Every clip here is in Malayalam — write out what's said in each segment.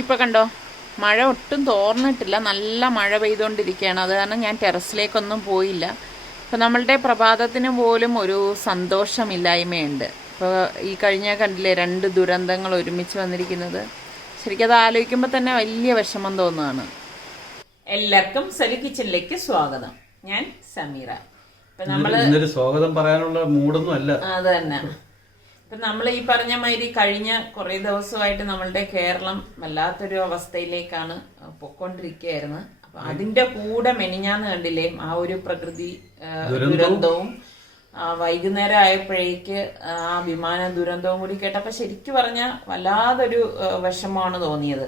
ഇപ്പോൾ കണ്ടോ, മഴ ഒട്ടും തോർന്നിട്ടില്ല, നല്ല മഴ പെയ്തുകൊണ്ടിരിക്കുകയാണ്. അത് കാരണം ഞാൻ ടെറസിലേക്കൊന്നും പോയില്ല. ഇപ്പോൾ നമ്മളുടെ പ്രഭാതത്തിന് പോലും ഒരു സന്തോഷമില്ലായ്മയുണ്ട്. ഇപ്പോൾ ഈ കഴിഞ്ഞ കണ്ടില്ലേ 2 ദുരന്തങ്ങൾ ഒരുമിച്ച് വന്നിരിക്കുന്നത്. ശരിക്കും അത് ആലോചിക്കുമ്പോൾ തന്നെ വലിയ വിഷമം തോന്നുകയാണ്. എല്ലാവർക്കും സലു കിച്ചണിലേക്ക് സ്വാഗതം. ഞാൻ സമീറ. ഇപ്പം നമ്മൾ സ്വാഗതം പറയാനുള്ള മൂടൊന്നും അല്ല. അത് തന്നെ. ഇപ്പം നമ്മൾ ഈ പറഞ്ഞ മാതിരി കഴിഞ്ഞ കുറേ ദിവസമായിട്ട് നമ്മളുടെ കേരളം വല്ലാത്തൊരു അവസ്ഥയിലേക്കാണ് പൊയ്ക്കൊണ്ടിരിക്കുകയായിരുന്നു. അപ്പൊ അതിന്റെ കൂടെ മെനിഞ്ഞാന്ന് കണ്ടില്ലേ ആ ഒരു പ്രകൃതി ദുരന്തവും വൈകുന്നേരം ആയപ്പോഴേക്ക് ആ വിമാന ദുരന്തവും കൂടി കേട്ടപ്പോ ശരിക്കും പറഞ്ഞ വല്ലാതൊരു വിഷമമാണ് തോന്നിയത്.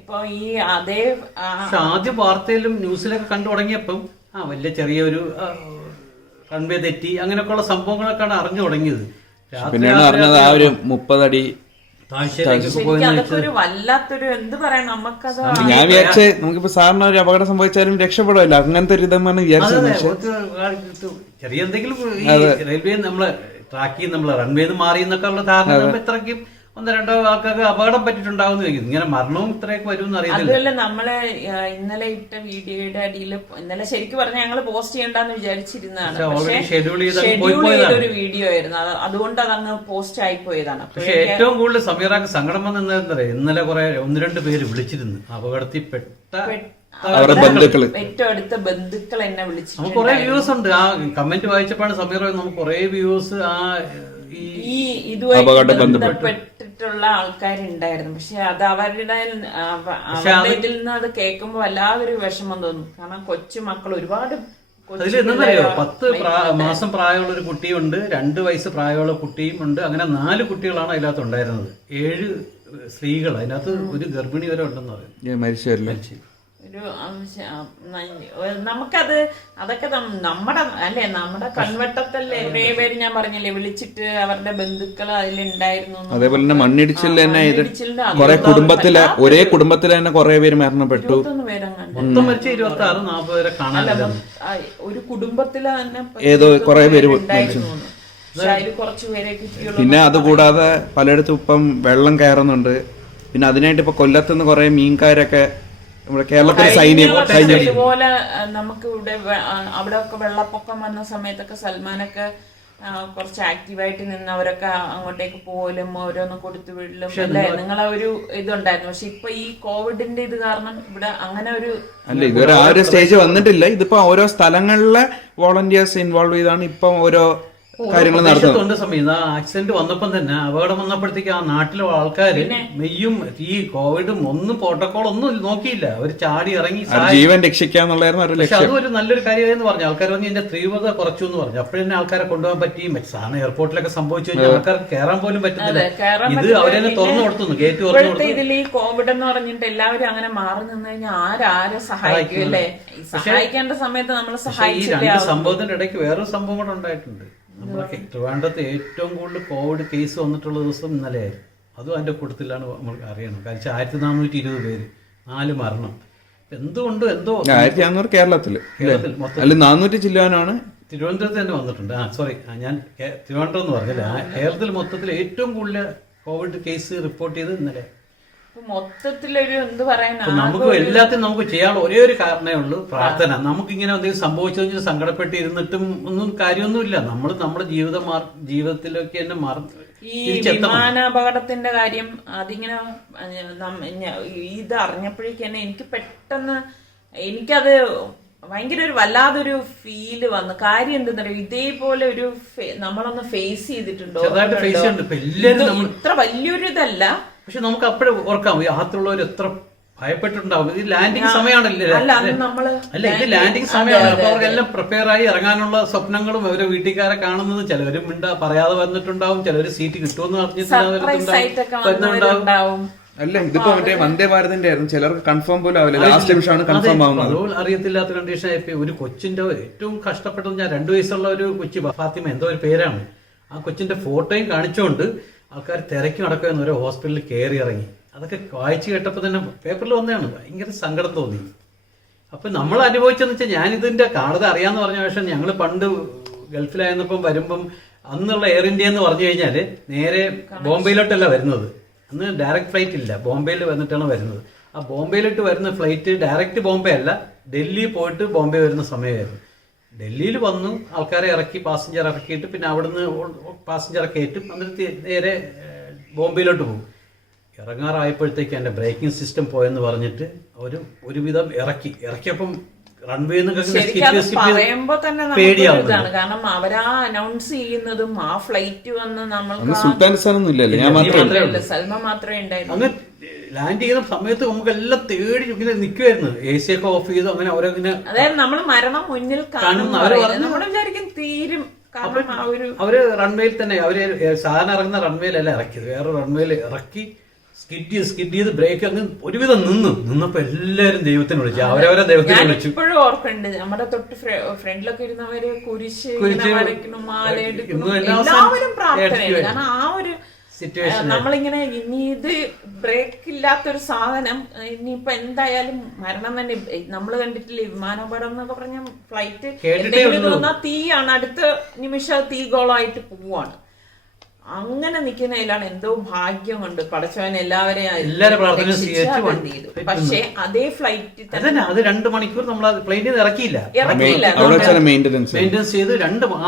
ഇപ്പൊ ഈ അതേ ആദ്യ വാർത്തയിലും ന്യൂസിലൊക്കെ കണ്ടു തുടങ്ങിയപ്പം വലിയ ചെറിയൊരു റൺവേ തെറ്റി അങ്ങനെയൊക്കെയുള്ള സംഭവങ്ങളൊക്കെയാണ് അറിഞ്ഞു തുടങ്ങിയത്. പിന്നെയാണ് അറിഞ്ഞത് ആ ഒരു 30 അടി വല്ലാത്തൊരു എന്ത് പറയാ നമുക്കത്. ഞാൻ വിചാരിച്ചേ നമുക്കിപ്പോ സാറിന് ഒരു അപകടം സംഭവിച്ചാലും രക്ഷപ്പെടുമല്ലോ, അങ്ങനത്തെ ഒരു ഇതെന്നാണ് വിചാരിച്ചത്. ചെറിയ എന്തെങ്കിലും റെയിൽവേ നമ്മളെ ട്രാക്കിൽ നമ്മളെ റൺവേന്ന് മാറി എന്നൊക്കെ ഉള്ള ധാരണ ഇത്രയ്ക്കും 1-2 ആൾക്കാർക്ക് അപകടം പറ്റിയിട്ടുണ്ടാവുന്ന ഇങ്ങനെ മരണവും ഇത്രയൊക്കെ വരും അറിയില്ല. അതുമല്ല നമ്മള് ഇന്നലെ ഇട്ട വീഡിയോയുടെ അടിയിൽ ഇന്നലെ ശരിക്കും പറഞ്ഞാൽ ഞങ്ങള് പോസ്റ്റ് ചെയ്യണ്ടെന്ന് വിചാരിച്ചിരുന്നതാണ്. ഷെഡ്യൂൾ ചെയ്തൊരു വീഡിയോ ആയിരുന്നു, അതുകൊണ്ട് അതങ്ങ് പോസ്റ്റ് ആയിപ്പോയതാണ്. പക്ഷെ ഏറ്റവും കൂടുതൽ സമീറാക്ക് സങ്കടം വന്നത് എന്താ പറയാ, ഇന്നലെ 1-2 പേര് വിളിച്ചിരുന്നു അപകടത്തിൽപ്പെട്ട ഏറ്റവും അടുത്ത ബന്ധുക്കൾ എന്നെ വിളിച്ചു. നമുക്ക് കുറെ വ്യൂസ് ഉണ്ട്. ആ കമന്റ് വായിച്ചപ്പോഴാണ് സമീറ നമുക്ക് കുറെ വ്യൂസ് ഈ ഇതുമായിട്ട് ബന്ധപ്പെട്ടിട്ടുള്ള ആൾക്കാരുണ്ടായിരുന്നു. പക്ഷെ അത് അവരുടെ ഇതിൽ നിന്ന് അത് കേൾക്കുമ്പോ വല്ലാതൊരു വിഷമം തോന്നും. കാരണം കൊച്ചുമക്കൾ ഒരുപാട് അതിലെന്താറിയോ 10 മാസം പ്രായമുള്ള ഒരു കുട്ടിയുണ്ട്, 2 വയസ്സ് പ്രായമുള്ള കുട്ടിയും ഉണ്ട്. അങ്ങനെ 4 കുട്ടികളാണ് അതിനകത്ത് ഉണ്ടായിരുന്നത്. 7 സ്ത്രീകൾ, അതിനകത്ത് ഒരു ഗർഭിണി വരെ ഉണ്ടെന്ന് പറയും മരിച്ചു. ഒരു നമുക്കത് അതൊക്കെ നമ്മുടെ കൺവട്ടത്തല്ലേ കുറേ പേര് ഞാൻ പറഞ്ഞില്ലേ വിളിച്ചിട്ട് അവരുടെ ബന്ധുക്കൾ അതിലുണ്ടായിരുന്നു. അതേപോലെ തന്നെ മണ്ണിടിച്ചിൽ തന്നെ കുറെ കുടുംബത്തിലെ ഒരേ കുടുംബത്തിലെ തന്നെ കുറെ പേര് മരണപ്പെട്ടു. 26-40 പേരെ കാണാനില്ല. ഒരു കുടുംബത്തിലെ തന്നെ ഏതോ കുറെ പേര് ഉണ്ടായിരുന്നു. കുറച്ചു പേരെ കിട്ടിയുള്ളൂ. പിന്നെ അതുകൂടാതെ പലയിടത്തും ഇപ്പം വെള്ളം കയറുന്നുണ്ട്. പിന്നെ അതിനായിട്ട് ഇപ്പൊ കൊല്ലത്തുനിന്ന് കുറെ മീൻകാരൊക്കെ ഇതുപോലെ നമുക്ക് ഇവിടെ അവിടെ ഒക്കെ വെള്ളപ്പൊക്കം വന്ന സമയത്തൊക്കെ സൽമാനൊക്കെ കുറച്ച് ആക്റ്റീവായിട്ട് നിന്നവരൊക്കെ അങ്ങോട്ടേക്ക് പോലും ഓരോന്ന് കൊടുത്തു വിടലും അല്ലേ, നിങ്ങളെ ഒരു ഇതുണ്ടായിരുന്നു. പക്ഷെ ഇപ്പൊ ഈ കോവിഡിന്റെ ഇത് കാരണം ഇവിടെ അങ്ങനെ ഒരു ഇതുവരെ ആ ഒരു സ്റ്റേജ് വന്നിട്ടില്ല. ഇതിപ്പോ ഓരോ സ്ഥലങ്ങളിലെ വോളണ്ടിയേഴ്സ് ഇൻവോൾവ് ചെയ്താണ് ഇപ്പം ഓരോ കാര്യങ്ങൾ നടത്തുന്നുണ്ട്. സമയം ആക്സിഡന്റ് വന്നപ്പം തന്നെ അപകടം വന്നപ്പോഴത്തേക്ക് ആ നാട്ടിലെ ആൾക്കാര് മെയ്യും ഈ കോവിഡും ഒന്നും പ്രോട്ടോകോൾ ഒന്നും നോക്കിയില്ല. അവർ ചാടി ഇറങ്ങി ജീവൻ രക്ഷിക്കാന്നുള്ളായിരുന്നു. പക്ഷെ അതും ഒരു നല്ലൊരു കാര്യമായെന്ന് പറഞ്ഞു. ആൾക്കാർ വന്ന് ഇതിന്റെ തീവ്രത കുറച്ചു എന്ന് പറഞ്ഞു. അപ്പോഴന്നെ ആൾക്കാരെ കൊണ്ടുപോകാൻ പറ്റി. സാധാരണ എയർപോർട്ടിലൊക്കെ സംഭവിച്ചു കഴിഞ്ഞാൽ ആൾക്കാർക്ക് കയറാൻ പോലും പറ്റുന്നില്ല. ഇത് അവരെന്നെ തുറന്നു കൊടുത്തു, ഗേറ്റ് തുറന്നു കൊടുത്തു. ഇതിൽ ഈ കോവിഡ് എന്ന് പറഞ്ഞിട്ട് എല്ലാവരും അങ്ങനെ മാറി നിന്ന് കഴിഞ്ഞാൽ ആരെ സഹായിക്കും അല്ലേ? സഹായിക്കേണ്ട സമയത്ത് നമ്മൾ സഹായിച്ചില്ല. ഈ 2 സംഭവത്തിന്റെ ഇടയ്ക്ക് വേറൊരു സംഭവം കൂടെ ഉണ്ടായിട്ടുണ്ട്. നമ്മളൊക്കെ ട്രിവാൻഡ്രത്ത് ഏറ്റവും കൂടുതൽ കോവിഡ് കേസ് വന്നിട്ടുള്ള ദിവസം ഇന്നലെയായിരുന്നു. അതും അതിന്റെ കൂട്ടത്തിലാണ് നമുക്ക് അറിയണം. കാരണം 1420 പേര്, 4 മരണം. എന്തുകൊണ്ടും എന്തോ 1400 കേരളത്തില് മൊത്തം 400 ജില്ലയാണ്. തിരുവനന്തപുരത്ത് തന്നെ വന്നിട്ടുണ്ട്. സോറി, ഞാൻ തിരുവനന്തപുരം എന്ന് പറഞ്ഞില്ല. കേരളത്തിൽ മൊത്തത്തിൽ ഏറ്റവും കൂടുതൽ കോവിഡ് കേസ് റിപ്പോർട്ട് ചെയ്ത് ഇന്നലെ. മൊത്തത്തിലൊരു എന്ത് പറയാനാ, നമുക്ക് എല്ലാത്തിനും നമുക്ക് ചെയ്യാനുള്ള ഒരേ ഒരു കാരണമേ ഉള്ളൂ, പ്രാർത്ഥന. നമുക്കിങ്ങനെ എന്തെങ്കിലും സംഭവിച്ചു കഴിഞ്ഞാൽ സങ്കടപ്പെട്ട് ഇരുന്നിട്ടും ഒന്നും കാര്യമൊന്നുമില്ല. നമ്മൾ നമ്മുടെ ജീവിതത്തിലേക്ക് തന്നെ ഈ വിമാനാപകടത്തിന്റെ കാര്യം അതിങ്ങനെ ഇത് അറിഞ്ഞപ്പോഴേക്ക് തന്നെ എനിക്ക് പെട്ടെന്ന് എനിക്കത് ഭയങ്കര ഒരു വല്ലാതൊരു ഫീല് വന്നു. കാര്യം എന്തെന്നറിയോ, ഇതേപോലെ ഒരു നമ്മളൊന്ന് ഫേസ് ചെയ്തിട്ടുണ്ടോ? ഇത്ര വലിയൊരു ഇതല്ല. പക്ഷെ നമുക്ക് അപ്പോഴും ഓർക്കാം യാത്രയുള്ളവർ എത്ര ഭയപ്പെട്ടിട്ടുണ്ടാവും. ഇത് ലാൻഡിങ് സമയമാണല്ലേ? അല്ല, ഇത് ലാൻഡിങ് സമയമാണ്. അപ്പൊ അവർക്കെല്ലാം പ്രിപ്പയർ ആയി ഇറങ്ങാനുള്ള സ്വപ്നങ്ങളും അവരെ വീട്ടുകാരെ കാണുന്നത്. ചിലവരും പറയാതെ വന്നിട്ടുണ്ടാവും, ചിലവര് സീറ്റ് കിട്ടുമെന്ന് പറഞ്ഞിട്ടുണ്ടാവും. അല്ല, ഇതിപ്പോ മറ്റേ വന്ദേ ഭാരതിന്റെ ആയിരുന്നു. ചിലർക്ക് കൺഫേം പോലും ആവില്ല, ലാസ്റ്റ് നിമിഷമാണ് കൺഫേം ആവുന്നത്. അതുപോലെ അറിയത്തില്ലാത്ത കണ്ടീഷൻ ആയപ്പോ ഒരു കൊച്ചിന്റെ ഏറ്റവും കഷ്ടപ്പെട്ടത്, ഞാൻ 2 വയസ്സുള്ള ഒരു കൊച്ചി ഫാത്തിമ എന്തോ ഒരു പേരാണ്, ആ കൊച്ചിന്റെ ഫോട്ടോയും കാണിച്ചുകൊണ്ട് ആൾക്കാർ തിരക്കി നടക്കുന്ന ഒരു ഹോസ്പിറ്റലിൽ കയറി ഇറങ്ങി. അതൊക്കെ വായിച്ചു കേട്ടപ്പോൾ തന്നെ പേപ്പറിൽ വന്നതാണ്. ഭയങ്കര സങ്കടം തോന്നി. അപ്പൊ നമ്മൾ അനുഭവിച്ചെന്ന് വെച്ചാൽ, ഞാനിതിന്റെ കാണുന്നത് അറിയാന്ന് പറഞ്ഞ പക്ഷെ ഞങ്ങൾ പണ്ട് ഗൾഫിലായിരുന്നപ്പം വരുമ്പം അന്നുള്ള എയർ ഇന്ത്യ എന്ന് പറഞ്ഞു കഴിഞ്ഞാല് നേരെ ബോംബെയിലോട്ടല്ല വരുന്നത്, അന്ന് ഡയറക്റ്റ് ഫ്ലൈറ്റ് ഇല്ല, ബോംബെയിൽ വന്നിട്ടാണ് വരുന്നത്. ആ ബോംബെയിലിട്ട് വരുന്ന ഫ്ലൈറ്റ് ഡയറക്റ്റ് ബോംബെ അല്ല, ഡൽഹി പോയിട്ട് ബോംബെ വരുന്ന സമയമായിരുന്നു. ഡൽഹിയിൽ വന്നു, ആൾക്കാരെ ഇറക്കി, പാസഞ്ചർ ഇറക്കിയിട്ട് പിന്നെ അവിടുന്ന് പാസഞ്ചറെ കയറ്റും, എന്നിട്ട് നേരെ ബോംബെയിലോട്ട് പോകും. ഇറങ്ങാറായപ്പോഴത്തേക്ക് എൻ്റെ ബ്രേക്കിംഗ് സിസ്റ്റം പോയെന്ന് പറഞ്ഞിട്ട് ഒരുവിധം ഇറക്കിയപ്പം റൺവേ പറയുമ്പോ തന്നെ പേടിയാണ്. കാരണം അവരാ അനൗൺസ് ചെയ്യുന്നതും ആ ഫ്ലൈറ്റ് വന്ന് നമ്മൾക്ക് സൽമ മാത്രമേ ഉണ്ടായിരുന്നു. അങ്ങ് ലാൻഡ് ചെയ്യുന്ന സമയത്ത് നമുക്ക് എല്ലാം തേടി ഇങ്ങനെ നിൽക്കുമായിരുന്നു. AC ഒക്കെ ഓഫ് ചെയ്തു, അങ്ങനെ ഓരോ ഇങ്ങനെ, അതായത് നമ്മൾ മരണം മുന്നിൽ കാണുന്ന നമ്മൾ വിചാരിക്കും തീരും. അവര് റൺവേയിൽ തന്നെ അവര് സാധാരണ ഇറങ്ങുന്ന റൺവേയിലല്ല ഇറക്കിയത്, വേറെ റൺവേയിൽ ഇറക്കി സ്കിഡ് ചെയ്ത് ബ്രേക്ക് അങ്ങ് ഒരുവിധം നിന്നപ്പോ എല്ലാരും ദൈവത്തിന് വിളിച്ചു, അവരവരെ ദൈവത്തിന് വിളിച്ചു. ഇപ്പോഴും ഓർക്കുന്നുണ്ട്, നമ്മുടെ തൊട്ട് ഫ്രണ്ടിലൊക്കെ ഇരുന്നവര് കുരിശ് വരയ്ക്കുന്നു, മാല എടുക്കുന്നു, എല്ലാവരും പ്രാർത്ഥനയാണ്. കാരണം ആ ഒരു സിറ്റുവേഷൻ നമ്മളിങ്ങനെ ഇനി ഇത് ബ്രേക്ക് ഇല്ലാത്തൊരു സാധനം ഇനിയിപ്പൊ എന്തായാലും മരണം തന്നെ. നമ്മൾ കണ്ടിട്ടില്ലേ വിമാനാപകടം എന്നൊക്കെ പറഞ്ഞ ഫ്ലൈറ്റ് എന്തെങ്കിലും തോന്നാ തീയാണ്, അടുത്ത നിമിഷം തീ ഗോളായിട്ട് പോവാണ്. അങ്ങനെ നിൽക്കുന്നതിലാണ് എന്തോ ഭാഗ്യം കൊണ്ട് പടച്ചവൻ എല്ലാവരെയും. പക്ഷെ അതേ ഫ്ലൈറ്റിൽ തന്നെ അത് 2 മണിക്കൂർ നമ്മൾ പ്ലെയിനിൽ ഇറക്കിയില്ല, മെയിൻ്റെനൻസ് ചെയ്ത്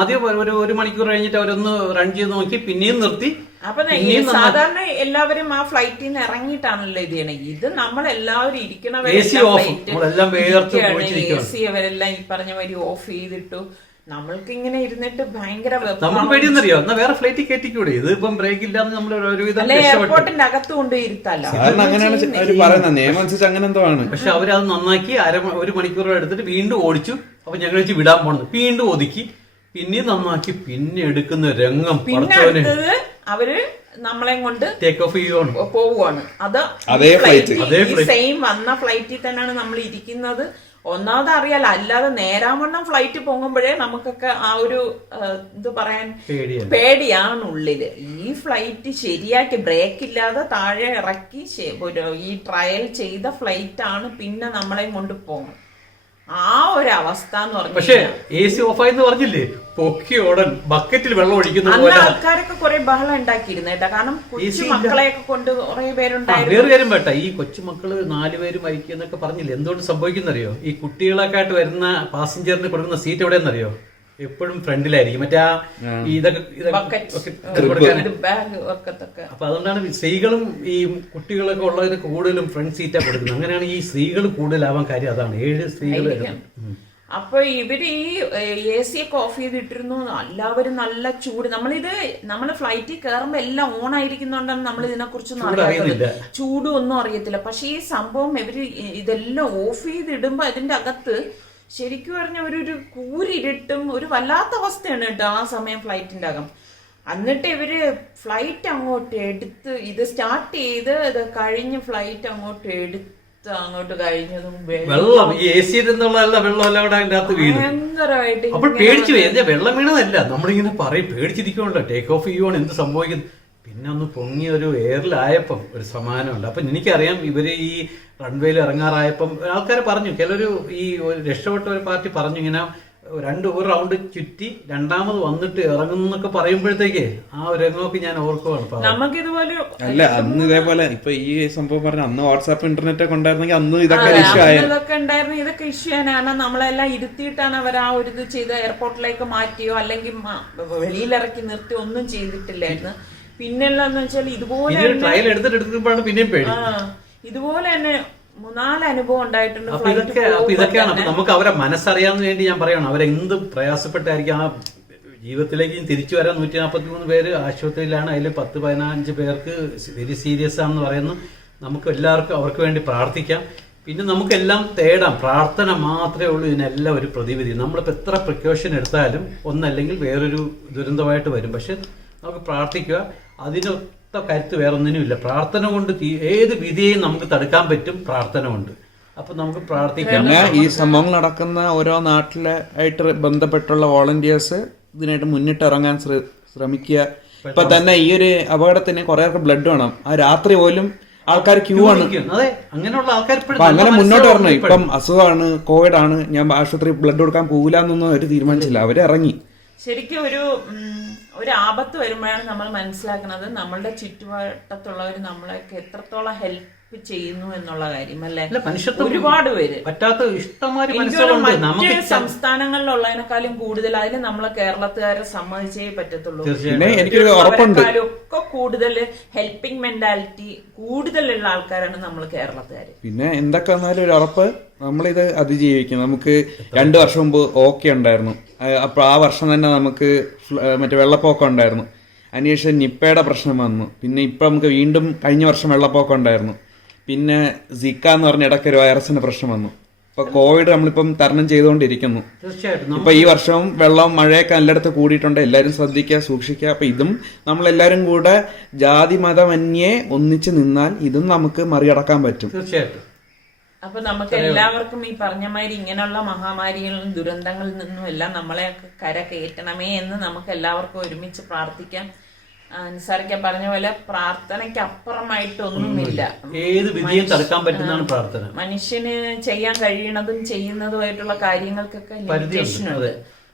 ആദ്യം 1 മണിക്കൂർ കഴിഞ്ഞിട്ട് അവരൊന്ന് റൺ ചെയ്ത് നോക്കി, പിന്നെയും നിർത്തി. അപ്പൊ സാധാരണ എല്ലാവരും ആ ഫ്ലൈറ്റിൽ നിന്ന് ഇറങ്ങിയിട്ടാണല്ലോ ഇത് ചെയ്യണേ. ഇത് നമ്മളെല്ലാവരും AC അവരെല്ലാം ഈ പറഞ്ഞ മാതിരി ഓഫ് ചെയ്തിട്ടു. നമ്മൾക്ക് ഇങ്ങനെ ഇരുന്നിട്ട് ഭയങ്കര നമുക്ക് പേടിയെന്നറിയോ, എന്നാ വേറെ ഫ്ലൈറ്റ് കയറ്റിക്കൂടെ, ഇത് ഇപ്പം ബ്രേക്ക് ഇല്ലാതെ നമ്മൾ എയർപോർട്ടിന്റെ അകത്ത് കൊണ്ട് ഇരുത്തല്ലോ. പക്ഷെ അവരത് നന്നാക്കി 1 മണിക്കൂർ എടുത്തിട്ട് വീണ്ടും ഓടിച്ചു. അപ്പൊ ഞങ്ങൾ വെച്ച് വിടാൻ പോണത്, വീണ്ടും ഒതുക്കി, പിന്നെയും നന്നാക്കി, പിന്നെ എടുക്കുന്ന രംഗം പിന്നെ അവര് നമ്മളെ കൊണ്ട് ടേക്ക് ഓഫ് പോവുകയാണ്. അത് സെയിം വന്ന ഫ്ലൈറ്റിൽ തന്നെയാണ് നമ്മൾ ഇരിക്കുന്നത്. ഒന്നാമത് അറിയാലോ, അല്ലാതെ നേരാവണ്ണം ഫ്ലൈറ്റ് പൊങ്ങുമ്പോഴേ നമുക്കൊക്കെ ആ ഒരു ഇത് പറയാൻ പേടിയാണ് ഉള്ളില്. ഈ ഫ്ലൈറ്റ് ശരിയാക്കി ബ്രേക്ക് ഇല്ലാതെ താഴെ ഇറക്കി ഈ ട്രയൽ ചെയ്ത ഫ്ലൈറ്റ് ആണ് പിന്നെ നമ്മളെ കൊണ്ട് പോകുന്നത്. ആ ഒരു അവസ്ഥ എന്ന് പറഞ്ഞു. പക്ഷേ AC ഓഫായെന്ന് പറഞ്ഞില്ലേ, പൊക്കി ഓടൻ ബക്കറ്റിൽ വെള്ളം ഒഴിക്കുന്ന ആൾക്കാരൊക്കെ കുറെ ബഹളം ഉണ്ടാക്കിയിരുന്നു കേട്ടാ. കാരണം കൊച്ചു മക്കളെയൊക്കെ കൊണ്ട് കുറെ പേരുണ്ടായിരുന്നു. വേറെ കാര്യം വേട്ട, ഈ കൊച്ചുമക്കള് 4 പേര് മരിക്കുക എന്നൊക്കെ പറഞ്ഞില്ലേ, എന്തുകൊണ്ട് സംഭവിക്കുന്നറിയോ? ഈ കുട്ടികളൊക്കെ ആയിട്ട് വരുന്ന പാസഞ്ചറിന് കൊടുക്കുന്ന സീറ്റ് എവിടെയെന്നറിയോ? എപ്പോഴും ഫ്രണ്ടിലായിരിക്കും, മറ്റേ അപ്പൊ അതുകൊണ്ടാണ് സ്ത്രീകളും ഈ കുട്ടികളൊക്കെ ഉള്ളതിന് കൂടുതലും ഫ്രണ്ട് സീറ്റാ കൊടുക്കുന്നത്. അങ്ങനെയാണ് ഈ സ്ത്രീകൾ കൂടുതലാവാൻ കാര്യം അതാണ്. 7 സ്ത്രീകൾ. അപ്പൊ ഇവര് ഈ AC ഒക്കെ ഓഫ് ചെയ്തിട്ടിരുന്നു. എല്ലാവരും നല്ല ചൂട്. നമ്മള് ഫ്ലൈറ്റിൽ കയറുമ്പോ എല്ലാം ഓൺ ആയിരിക്കുന്നുണ്ടെന്ന് നമ്മൾ ഇതിനെ കുറിച്ചൊന്നും അറിയില്ല, ചൂടും ഒന്നും അറിയത്തില്ല. പക്ഷെ ഈ സംഭവം ഇവര് ഇതെല്ലാം ഓഫ് ചെയ്തിടുമ്പോ ഇതിന്റെ അകത്ത് ശരിക്കും പറഞ്ഞ ഒരു കൂരിരുട്ടും ഒരു വല്ലാത്ത അവസ്ഥയാണ് കേട്ടോ ആ സമയം ഫ്ലൈറ്റിന്റെ അകം. എന്നിട്ട് ഇവര് ഫ്ലൈറ്റ് അങ്ങോട്ട് എടുത്ത് ഇത് സ്റ്റാർട്ട് ചെയ്ത് ഇത് കഴിഞ്ഞ് ഫ്ലൈറ്റ് അങ്ങോട്ട് അങ്ങോട്ട് കഴിഞ്ഞതും വെള്ളം ഈ AC ഭയങ്കരമായിട്ട് അപ്പോൾ പേടിച്ചു പോയി. വെള്ളം വീണതല്ല, നമ്മളിങ്ങനെ പറയും പേടിച്ചിരിക്കുമല്ലോ, ടേക്ക് ഓഫ് ചെയ്യുവാണ് എന്ത് സംഭവിക്കുന്നു. പിന്നെ ഒന്ന് പൊങ്ങി ഒരു എയറിലായപ്പം ഒരു സമാനമുണ്ട്. അപ്പൊ എനിക്കറിയാം ഇവര് ഈ റൺവേയിൽ ഇറങ്ങാറായപ്പം ആൾക്കാർ പറഞ്ഞു, ചിലര് ഈ രക്ഷപ്പെട്ട ഒരു പാർട്ടി പറഞ്ഞു ഇങ്ങനെ ഒരു റൗണ്ട് ചുറ്റി രണ്ടാമത് വന്നിട്ട് ഇറങ്ങുന്നൊക്കെ പറയുമ്പോഴത്തേക്ക് ആ ഒരു രംഗമൊക്കെ ഞാൻ ഓർക്കുവാണ്. നമുക്കിതുപോലെ അല്ല അന്ന് ഇതേപോലെ ഇപ്പൊ ഈ സംഭവം പറഞ്ഞ അന്ന് വാട്സാപ്പ് ഇന്റർനെറ്റ് ഒക്കെ ഉണ്ടായിരുന്നെങ്കിൽ അന്ന് ഇതൊക്കെ ഉണ്ടായിരുന്നു. ഇതൊക്കെ ഇഷ്യൂ ആണ്. നമ്മളെല്ലാം ഇരുത്തിയിട്ടാണ് അവർ ആ ഒരു ഇത് ചെയ്ത് എയർപോർട്ടിലേക്ക് മാറ്റിയോ അല്ലെങ്കിൽ വെളിയിലിറക്കി നിർത്തി ഒന്നും ചെയ്തിട്ടില്ലായിരുന്നു. പിന്നെല്ലാന്ന് വെച്ചാൽ ഇതുപോലെ ട്രയൽ എടുത്തിട്ടാണ് പിന്നെയും പേടി. ഇതുപോലെ തന്നെ 3-4 അനുഭവം ഉണ്ടായിട്ടുണ്ട്. ഇതൊക്കെയാണ് നമുക്ക് അവരെ മനസ്സറിയാവുന്ന വേണ്ടി ഞാൻ പറയണം. അവരെന്ത് പ്രയാസപ്പെട്ടായിരിക്കും ആ ജീവിതത്തിലേക്ക് തിരിച്ചു വരാൻ. 143 പേര് ആശുപത്രിയിലാണ്. അതിൽ 10-15 പേർക്ക് വെരി സീരിയസ് ആണെന്ന് പറയുന്നു. നമുക്ക് എല്ലാവർക്കും അവർക്ക് വേണ്ടി പ്രാർത്ഥിക്കാം. പിന്നെ നമുക്കെല്ലാം തേടാം. പ്രാർത്ഥന മാത്രമേ ഉള്ളൂ ഇതിനെല്ലാം ഒരു പ്രതിവിധി. നമ്മളിപ്പോൾ എത്ര പ്രിക്കോഷൻ എടുത്താലും ഒന്നല്ലെങ്കിൽ വേറൊരു ദുരന്തമായിട്ട് വരും. പക്ഷെ നമുക്ക് പ്രാർത്ഥിക്കുക. അതിനൊത്ത കരുത്ത് വേറൊന്നിനുമില്ല. പ്രാർത്ഥന കൊണ്ട് ഏത് വിധിയെയും നമുക്ക് തടുക്കാൻ പറ്റും പ്രാർത്ഥന കൊണ്ട്. അപ്പൊ നമുക്ക് പ്രാർത്ഥിക്കാം. ഈ സംഭവങ്ങൾ നടക്കുന്ന ഓരോ നാട്ടിലായിട്ട് ബന്ധപ്പെട്ടുള്ള വോളണ്ടിയേഴ്സ് ഇതിനായിട്ട് മുന്നിട്ടിറങ്ങാൻ ശ്രമിക്കുക. ഇപ്പൊ തന്നെ ഈ ഒരു അപകടത്തിന് കുറെ ബ്ലഡ് വേണം. ആ രാത്രി പോലും ആൾക്കാർ ക്യൂ ആണ്. അതെ, അങ്ങനെയുള്ള ആൾക്കാർ അങ്ങനെ മുന്നോട്ട് പറഞ്ഞു. ഇപ്പം അസുഖമാണ്, കോവിഡ് ആണ്, ഞാൻ ആശുപത്രി ബ്ലഡ് കൊടുക്കാൻ പോകില്ല എന്നൊന്നും അവർ തീരുമാനിച്ചില്ല. അവരിറങ്ങി. ശരിക്കും ഒരു ആപത്ത് വരുമ്പോഴാണ് നമ്മൾ മനസ്സിലാക്കുന്നത് നമ്മളുടെ ചുറ്റുവട്ടത്തുള്ളവർ നമ്മളെയൊക്കെ എത്രത്തോളം ഹെൽപ്പ് ചെയ്യുന്നു എന്നുള്ള കാര്യം അല്ലേ. ഒരുപാട് പേര് പറ്റാത്ത ഇഷ്ടംമാതിരി മറ്റ് സംസ്ഥാനങ്ങളിലുള്ളതിനേക്കാളും കൂടുതൽ അതിന് നമ്മളെ കേരളത്തുകാരെ സമ്മതിച്ചേ പറ്റത്തുള്ളൂ. ഒക്കെ കൂടുതൽ ഹെൽപ്പിംഗ് മെന്റാലിറ്റി കൂടുതലുള്ള ആൾക്കാരാണ് നമ്മൾ കേരളത്തുകാര്. പിന്നെ എന്തൊക്കെ വന്നാലും ഒരു ഉറപ്പ് നമ്മളിത് അതിജീവിക്കും. നമുക്ക് 2 വർഷം മുമ്പ് ഓക്കെ ഉണ്ടായിരുന്നു. അപ്പൊ ആ വർഷം തന്നെ നമുക്ക് മറ്റേ വെള്ളപ്പൊക്കം ഉണ്ടായിരുന്നു. അതിനുശേഷം നിപ്പയുടെ പ്രശ്നം വന്നു. പിന്നെ ഇപ്പൊ നമുക്ക് വീണ്ടും കഴിഞ്ഞ വർഷം വെള്ളപ്പൊക്കം ഉണ്ടായിരുന്നു. പിന്നെ സിക്ക എന്ന് പറഞ്ഞ ഇടയ്ക്ക് ഒരു വൈറസിന്റെ പ്രശ്നം വന്നു. ഇപ്പൊ കോവിഡ് നമ്മളിപ്പം തരണം ചെയ്തുകൊണ്ടിരിക്കുന്നു. തീർച്ചയായിട്ടും ഇപ്പൊ ഈ വർഷവും വെള്ളം മഴയൊക്കെ എല്ലായിടത്ത് കൂടിയിട്ടുണ്ട്. എല്ലാവരും ശ്രദ്ധിക്കുക, സൂക്ഷിക്കുക. അപ്പൊ ഇതും നമ്മളെല്ലാരും കൂടെ ജാതി മതമന്യേ ഒന്നിച്ച് നിന്നാൽ ഇതും നമുക്ക് മറികടക്കാൻ പറ്റും. തീർച്ചയായിട്ടും. അപ്പൊ നമുക്ക് എല്ലാവർക്കും ഈ പറഞ്ഞമാതിരി ഇങ്ങനെയുള്ള മഹാമാരികളിലും ദുരന്തങ്ങളിൽ നിന്നും എല്ലാം നമ്മളെ കര കയറ്റണമേ എന്ന് നമുക്ക് എല്ലാവർക്കും ഒരുമിച്ച് പ്രാർത്ഥിക്കാം. നിസാറിക്ക പറഞ്ഞ പോലെ പ്രാർത്ഥനയ്ക്ക് അപ്പുറമായിട്ടൊന്നുമില്ല. ഏത് വിധിയും തടുക്കാൻ പറ്റുന്നതാണ് പ്രാർത്ഥന. മനുഷ്യന് ചെയ്യാൻ കഴിയണതും ചെയ്യുന്നതുമായിട്ടുള്ള കാര്യങ്ങൾക്കൊക്കെ ലിമിറ്റേഷനുണ്ട്.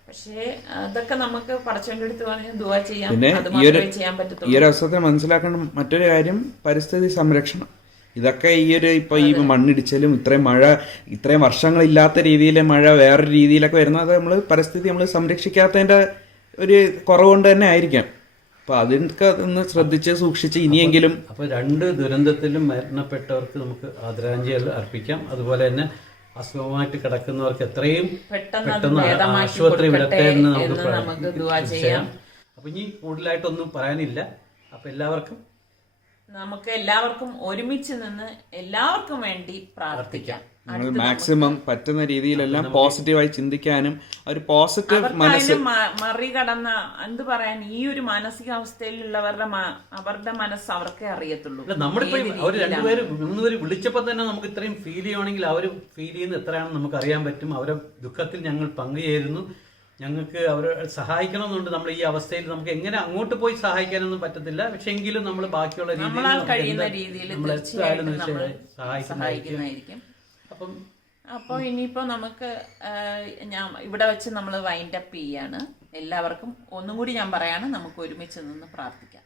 പക്ഷേ അതൊക്കെ നമുക്ക് പടച്ചവന്റെ അടുത്ത് പറഞ്ഞ് ദുആ ചെയ്യാം. അത് മാത്രമേ ചെയ്യാൻ പറ്റത്തുള്ളൂ. ഈ ഒരു അവസരത്തിൽ മനസ്സിലാക്കേണ്ട മറ്റൊരു കാര്യം പരിസ്ഥിതി സംരക്ഷണം. ഇതൊക്കെ ഇപ്പൊ ഈ മണ്ണിടിച്ചലും ഇത്രയും വർഷങ്ങളില്ലാത്ത രീതിയിൽ മഴ വേറൊരു രീതിയിലൊക്കെ വരുന്നത് നമ്മൾ പരിസ്ഥിതി നമ്മൾ സംരക്ഷിക്കാത്തതിന്റെ ഒരു കുറവുകൊണ്ട് തന്നെ ആയിരിക്കാം. അപ്പൊ അതിനൊക്കെ ഒന്ന് ശ്രദ്ധിച്ച് സൂക്ഷിച്ച് ഇനിയെങ്കിലും. അപ്പൊ 2 ദുരന്തത്തിലും മരണപ്പെട്ടവർക്ക് നമുക്ക് ആദരാഞ്ജലികൾ അർപ്പിക്കാം. അതുപോലെ തന്നെ അസുഖമായിട്ട് കിടക്കുന്നവർക്ക് എത്രയും പെട്ടെന്ന് ആശുപത്രി വിടട്ടെ എന്ന് നമുക്ക് ചെയ്യാം. അപ്പൊ ഇനി കൂടുതലായിട്ടൊന്നും പറയാനില്ല. അപ്പൊ നമുക്ക് എല്ലാവർക്കും ഒരുമിച്ച് നിന്ന് എല്ലാവർക്കും വേണ്ടി പ്രാർത്ഥിക്കാം. നമ്മൾ മാക്സിമം പറ്റുന്ന രീതിയിലെല്ലാം പോസിറ്റീവായി ചിന്തിക്കാനും ഒരു പോസിറ്റീവ് മനസ്സ് മറികടന്ന എന്ത് പറയാൻ ഈ ഒരു മാനസികാവസ്ഥയിലുള്ളവരുടെ മനസ്സ് അവർക്കേ അറിയത്തുള്ളൂ. നമ്മളിപ്പോ അവര് 3 പേര് വിളിച്ചപ്പോ തന്നെ നമുക്ക് ഇത്രയും ഫീൽ ചെയ്യുവാണെങ്കിൽ അവര് ഫീൽ ചെയ്യുന്നത് എത്രയാണെന്ന് നമുക്ക് അറിയാൻ പറ്റും. അവരെ ദുഃഖത്തിൽ ഞങ്ങൾ പങ്കുചേരുന്നു. ഞങ്ങൾക്ക് അവരെ സഹായിക്കണമെന്നുണ്ട്. നമ്മൾ ഈ അവസ്ഥയിൽ നമുക്ക് എങ്ങനെ അങ്ങോട്ട് പോയി സഹായിക്കാനൊന്നും പറ്റത്തില്ല. പക്ഷെ എങ്കിലും നമ്മൾ ബാക്കിയുള്ള രീതിയിൽ സഹായിക്കുന്നതായിരിക്കും. അപ്പോൾ ഇനിയിപ്പോ നമുക്ക് ഇവിടെ വെച്ച് നമ്മൾ വൈൻഡ് അപ്പ് ചെയ്യാണ്. എല്ലാവർക്കും ഒന്നും കൂടി ഞാൻ പറയാണ്, നമുക്ക് ഒരുമിച്ച് നിന്ന് പ്രാർത്ഥിക്കാം.